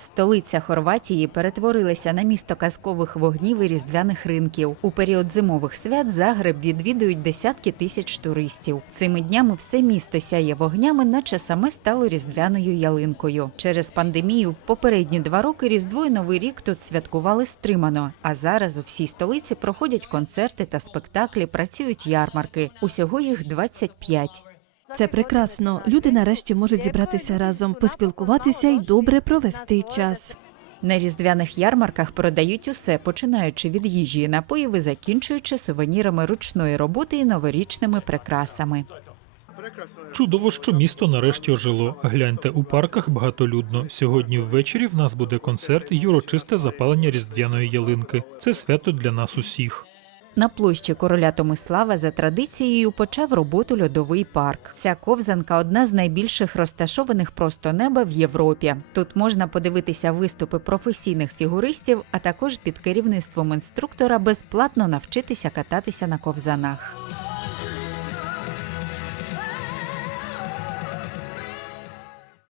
Столиця Хорватії перетворилася на місто казкових вогнів і різдвяних ринків. У період зимових свят Загреб відвідують десятки тисяч туристів. Цими днями все місто сяє вогнями, наче саме стало різдвяною ялинкою. Через пандемію в попередні два роки Різдво і Новий рік тут святкували стримано. А зараз у всій столиці проходять концерти та спектаклі, працюють ярмарки. Усього їх 25. Це прекрасно. Люди нарешті можуть зібратися разом, поспілкуватися і добре провести час. На різдвяних ярмарках продають усе, починаючи від їжі і напоїв і закінчуючи сувенірами ручної роботи і новорічними прикрасами. Чудово, що місто нарешті ожило. Гляньте, у парках багатолюдно. Сьогодні ввечері в нас буде концерт і урочисте запалення різдвяної ялинки. Це свято для нас усіх. На площі короля Томислава за традицією почав роботу льодовий парк. Ця ковзанка одна з найбільших розташованих просто неба в Європі. Тут можна подивитися виступи професійних фігуристів, а також під керівництвом інструктора безплатно навчитися кататися на ковзанах.